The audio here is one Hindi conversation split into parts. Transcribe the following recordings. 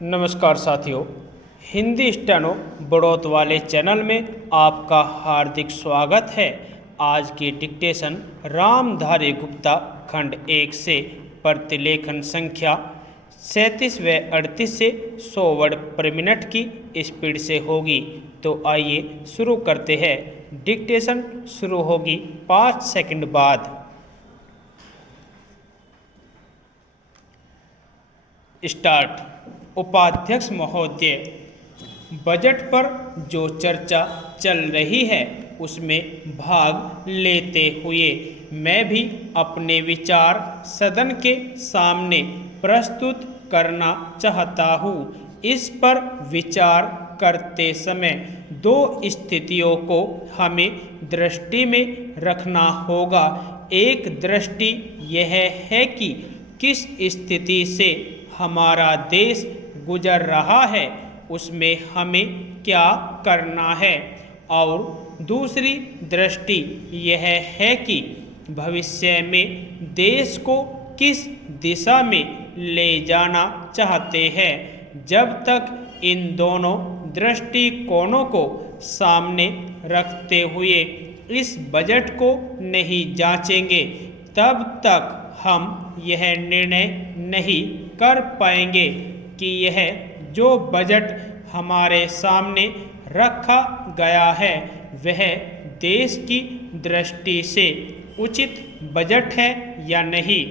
नमस्कार साथियों, हिंदी स्टेनो बढ़ोत वाले चैनल में आपका हार्दिक स्वागत है। आज की डिक्टेशन रामधारी गुप्ता खंड 1 से प्रतिलेखन संख्या 37 व 38 से 100 वर्ड पर मिनट की स्पीड से होगी। तो आइए शुरू करते हैं। डिक्टेशन शुरू होगी 5 सेकंड बाद। स्टार्ट। उपाध्यक्ष महोदय, बजट पर जो चर्चा चल रही है उसमें भाग लेते हुए मैं भी अपने विचार सदन के सामने प्रस्तुत करना चाहता हूँ। इस पर विचार करते समय दो स्थितियों को हमें दृष्टि में रखना होगा। एक दृष्टि यह है कि किस स्थिति से हमारा देश गुजर रहा है, उसमें हमें क्या करना है, और दूसरी दृष्टि यह है कि भविष्य में देश को किस दिशा में ले जाना चाहते हैं। जब तक इन दोनों दृष्टिकोणों को सामने रखते हुए इस बजट को नहीं जांचेंगे, तब तक हम यह निर्णय नहीं कर पाएंगे कि यह जो बजट हमारे सामने रखा गया है वह देश की दृष्टि से उचित बजट है या नहीं।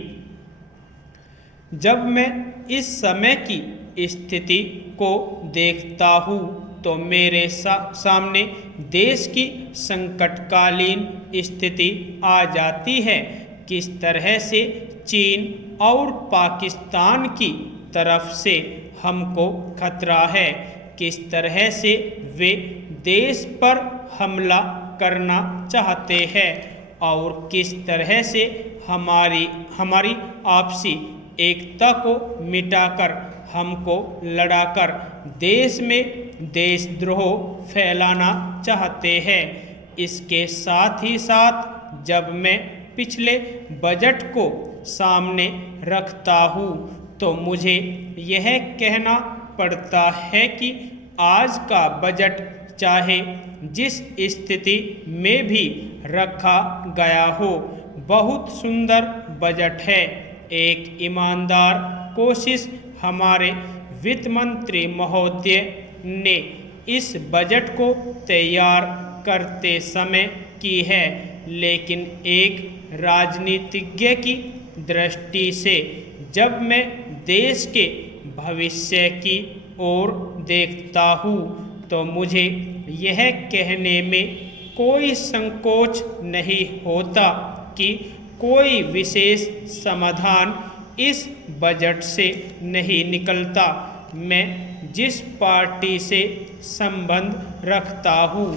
जब मैं इस समय की स्थिति को देखता हूँ तो मेरे सामने देश की संकटकालीन स्थिति आ जाती है। किस तरह से चीन और पाकिस्तान की तरफ से हमको खतरा है, किस तरह से वे देश पर हमला करना चाहते हैं और किस तरह से हमारी आपसी एकता को मिटाकर हमको लड़ाकर देश में देशद्रोह फैलाना चाहते हैं। इसके साथ ही साथ जब मैं पिछले बजट को सामने रखता हूँ तो मुझे यह कहना पड़ता है कि आज का बजट चाहे जिस स्थिति में भी रखा गया हो, बहुत सुंदर बजट है। एक ईमानदार कोशिश हमारे वित्त मंत्री महोदय ने इस बजट को तैयार करते समय की है, लेकिन एक राजनीतिज्ञ की दृष्टि से जब मैं देश के भविष्य की ओर देखता हूँ तो मुझे यह कहने में कोई संकोच नहीं होता कि कोई विशेष समाधान इस बजट से नहीं निकलता। मैं जिस पार्टी से संबंध रखता हूँ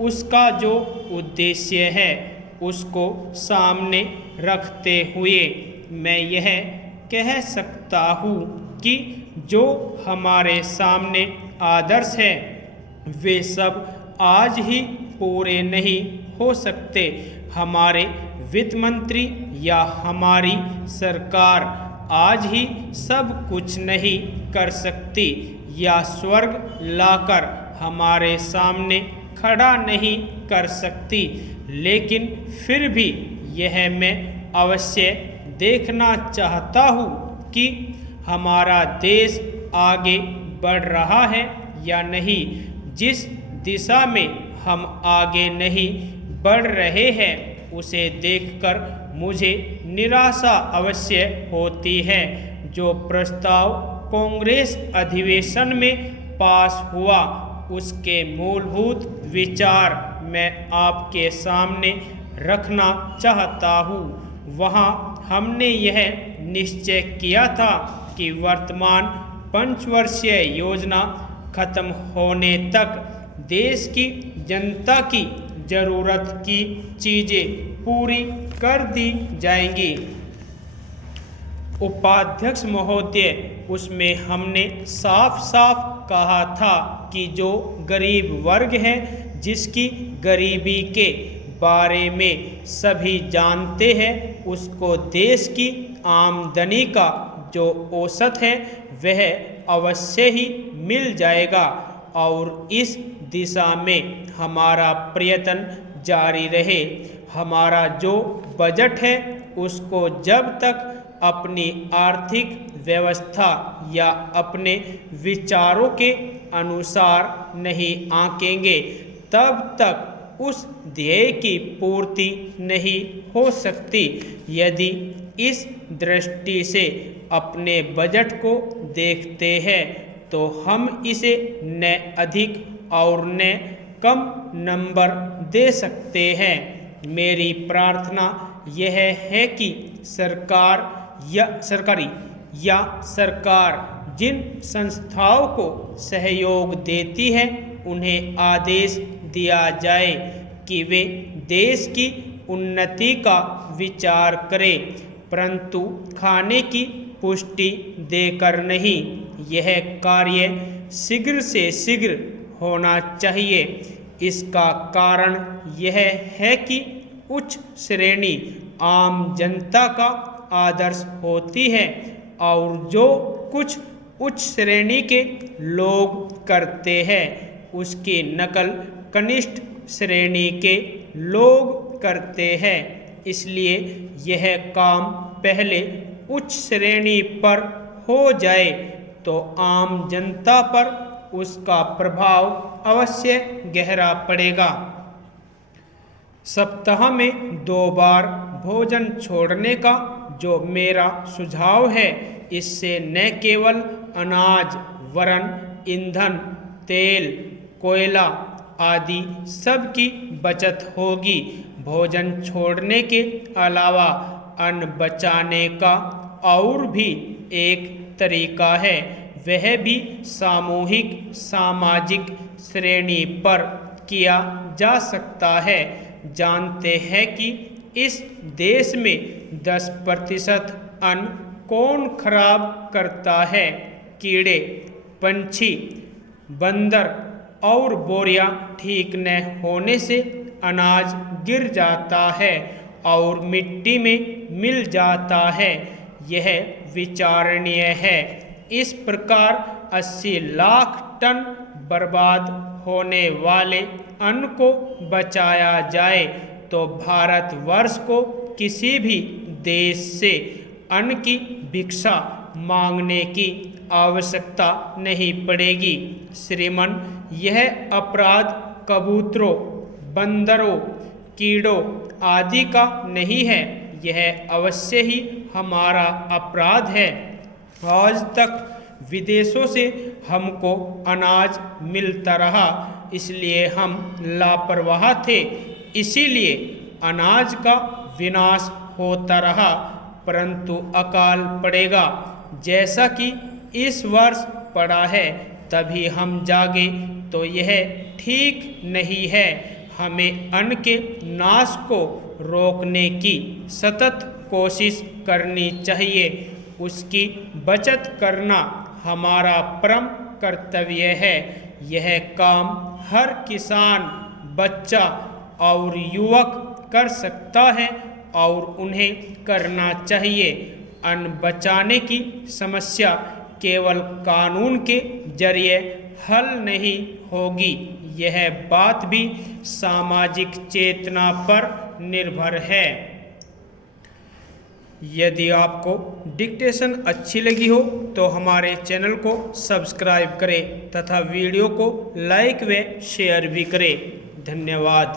उसका जो उद्देश्य है उसको सामने रखते हुए मैं यह कह सकता हूँ कि जो हमारे सामने आदर्श है वे सब आज ही पूरे नहीं हो सकते। हमारे वित्त मंत्री या हमारी सरकार आज ही सब कुछ नहीं कर सकती या स्वर्ग लाकर हमारे सामने खड़ा नहीं कर सकती, लेकिन फिर भी यह मैं अवश्य देखना चाहता हूँ कि हमारा देश आगे बढ़ रहा है या नहीं। जिस दिशा में हम आगे नहीं बढ़ रहे हैं उसे देखकर मुझे निराशा अवश्य होती है। जो प्रस्ताव कांग्रेस अधिवेशन में पास हुआ उसके मूलभूत विचार मैं आपके सामने रखना चाहता हूँ। वहाँ हमने यह निश्चय किया था कि वर्तमान पंचवर्षीय योजना खत्म होने तक देश की जनता की जरूरत की चीज़ें पूरी कर दी जाएंगी। उपाध्यक्ष महोदय, उसमें हमने साफ साफ कहा था कि जो गरीब वर्ग है, जिसकी गरीबी के बारे में सभी जानते हैं, उसको देश की आमदनी का जो औसत है वह अवश्य ही मिल जाएगा और इस दिशा में हमारा प्रयत्न जारी रहे। हमारा जो बजट है उसको जब तक अपनी आर्थिक व्यवस्था या अपने विचारों के अनुसार नहीं आंकेंगे तब तक उस ध्येय की पूर्ति नहीं हो सकती। यदि इस दृष्टि से अपने बजट को देखते हैं तो हम इसे न अधिक और न कम नंबर दे सकते हैं। मेरी प्रार्थना यह है कि सरकार जिन संस्थाओं को सहयोग देती है उन्हें आदेश दिया जाए कि वे देश की उन्नति का विचार करें, परंतु खाने की पुष्टि देकर नहीं। यह कार्य शीघ्र से शीघ्र होना चाहिए। इसका कारण यह है कि उच्च श्रेणी आम जनता का आदर्श होती है और जो कुछ उच्च श्रेणी के लोग करते हैं उसकी नकल कनिष्ठ श्रेणी के लोग करते हैं। इसलिए यह काम पहले उच्च श्रेणी पर हो जाए तो आम जनता पर उसका प्रभाव अवश्य गहरा पड़ेगा। सप्ताह में 2 बार भोजन छोड़ने का जो मेरा सुझाव है, इससे न केवल अनाज वरन ईंधन, तेल, कोयला आदि सब की बचत होगी। भोजन छोड़ने के अलावा अन्न बचाने का और भी एक तरीका है, वह भी सामूहिक सामाजिक श्रेणी पर किया जा सकता है। जानते हैं कि इस देश में 10% अन्न कौन खराब करता है? कीड़े, पंछी, बंदर और बोरियां ठीक न होने से अनाज गिर जाता है और मिट्टी में मिल जाता है। यह विचारणीय है। इस प्रकार 80 लाख टन बर्बाद होने वाले अन्न को बचाया जाए तो भारतवर्ष को किसी भी देश से अन्न की भिक्षा मांगने की आवश्यकता नहीं पड़ेगी। श्रीमान, यह अपराध कबूतरों, बंदरों, कीड़ों आदि का नहीं है, यह अवश्य ही हमारा अपराध है। आज तक विदेशों से हमको अनाज मिलता रहा, इसलिए हम लापरवाह थे, इसीलिए अनाज का विनाश होता रहा। परंतु अकाल पड़ेगा जैसा कि इस वर्ष पड़ा है, तभी हम जागे तो यह ठीक नहीं है। हमें अन्न के नाश को रोकने की सतत कोशिश करनी चाहिए। उसकी बचत करना हमारा परम कर्तव्य है। यह काम हर किसान, बच्चा और युवक कर सकता है और उन्हें करना चाहिए। अन्न बचाने की समस्या केवल कानून के जरिए हल नहीं होगी, यह बात भी सामाजिक चेतना पर निर्भर है। यदि आपको डिक्टेशन अच्छी लगी हो तो हमारे चैनल को सब्सक्राइब करें तथा वीडियो को लाइक व शेयर भी करें। धन्यवाद।